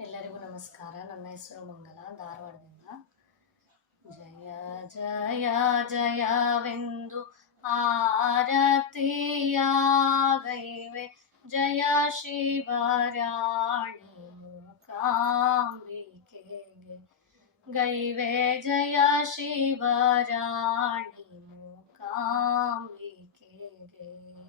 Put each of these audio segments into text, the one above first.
ಎಲ್ಲರಿಗೂ ನಮಸ್ಕಾರ. ನನ್ನ ಹೆಸರು ಮಂಗಲ, ಧಾರವಾಡದಿಂದ. ಜಯ ಜಯ, ಜಯವೆಂದು ಆರತಿಯಾಗೈವೆ. ಜಯ ಶಿವರಾಣಿ ಮೂಕಾಂಬಿಕೆಗೆ ಗೈವೆ, ಜಯ ಶಿವರಾಣಿ ಮೂಕಾಂಬಿಕೆಗೆ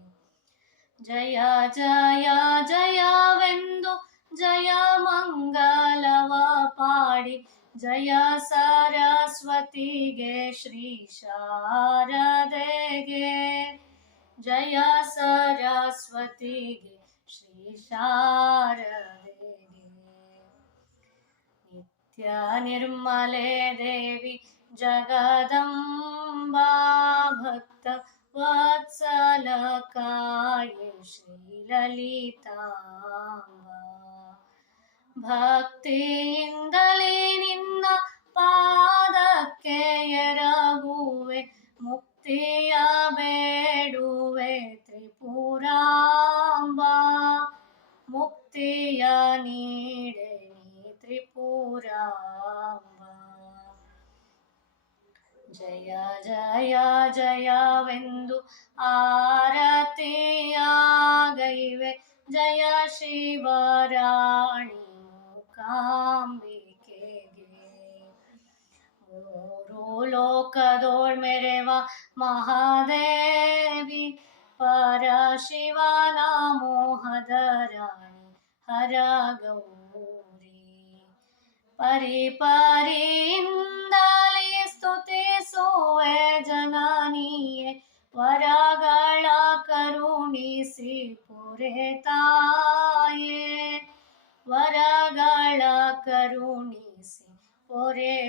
ಜಯ ಜಯ, ಜಯವೆಂದು ಜಯ ಮಂಗಲವ ಪಾಡಿ ಜಯ ಸರಸ್ವತಿಗೆ ಶ್ರೀ ಶಾರದೆಗೆ ಜಯ ಸರಸ್ವತಿಗೆ ಶ್ರೀ ಶಾರದೆಗೆ ನಿತ್ಯ ನಿರ್ಮಲೆ ದೇವಿ ಜಗದಂಬಾ ಭಕ್ತ ವತ್ಸಲಕಾಯ ಶ್ರೀಲಲಿತಾಂಬಾ ಭಕ್ತಿಯಿಂದಲೇ ನಿನ್ನ ಪಾದಕ್ಕೆ ಎರಗುವೆ, ಮುಕ್ತಿಯ ಬೇಡುವೆ ತ್ರಿಪುರಾಂಬ. ಮುಕ್ತಿಯ ನೀಡೆ ನೀ ತ್ರಿಪುರಾಂಬಾ. ಜಯ ಜಯ, ಜಯವೆಂದು ಆರತಿಯಾಗೈವೆ, ಜಯ ಶಿವರಾಣಿ नाम लिखेंगे। मेरे वा महादेवी, पर शिवा नामो हदराणी हर गौरी। परी परिंदाली स्तुति सोए जनानी वरगळ करुणिसि पुरेता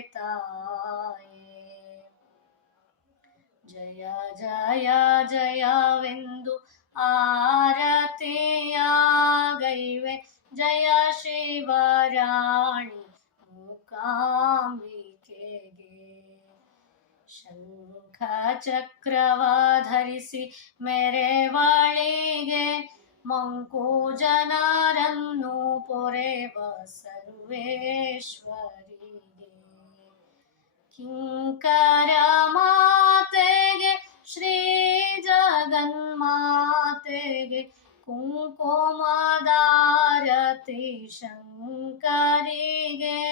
ತಾಯೇ ಜಯ ಜಯ, ಜಯವೆಂದು ಆರತಿಯಾಗೈವೆ. ಜಯ ಶಿವರಾಣಿ ಮೂಕಾಂಬಿಕೆಗೆ. ಶಂಖ ಚಕ್ರವ ಧರಿಸಿ ಮೆರೆವಳಿಗೆ ಮಂಕು ಜನರನ್ನು ಪೊರೆವ ಸರ್ವೇಶ್ವರಿಗೆ किङ्करमातेगे श्रीजगन्मातेगे कुङ्कुमदारति शङ्करिगे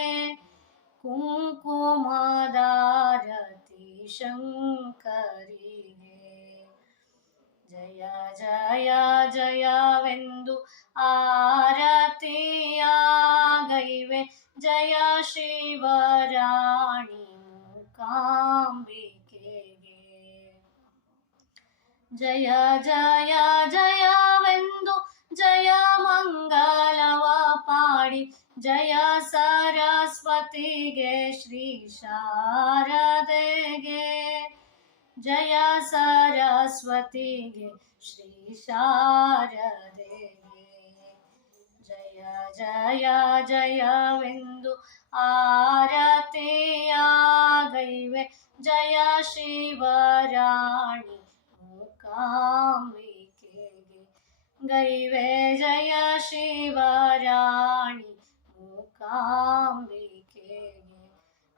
कुङ्कुमदारति शङ्करिगे। जय जय जय जयवेन्दु आरतिया गईवे जय शिवरा ಜಯ ಜಯ, ಜಯವೆಂದು ಜಯ ಮಂಗಲವ ಪಾಡಿ. ಜಯ ಸರಸ್ವತಿಗೆ, ಶ್ರೀ ಶಾರದೆಗೆ. ಜಯ ಸರಸ್ವತಿಗೆ, ಶ್ರೀ ಶಾರದೆಗೆ. ಜಯ ಜಯ, ಜಯವೆಂದು ಆರತಿಯಾಗೈವೆ. ಜಯ ಶಿವರಾಣಿ. ಮೂಕಾಂಬಿಕೆಗೆ ಗೈವೆ ಜಯ ಶಿವರಾಣಿ ಮೂಕಾಂಬಿಕೆಗೆ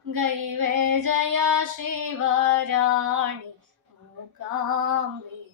ಗೈವೆ ಜಯ ಶಿವರಾಣಿ ಮೂಕಾಂಬಿಕೆಗೆ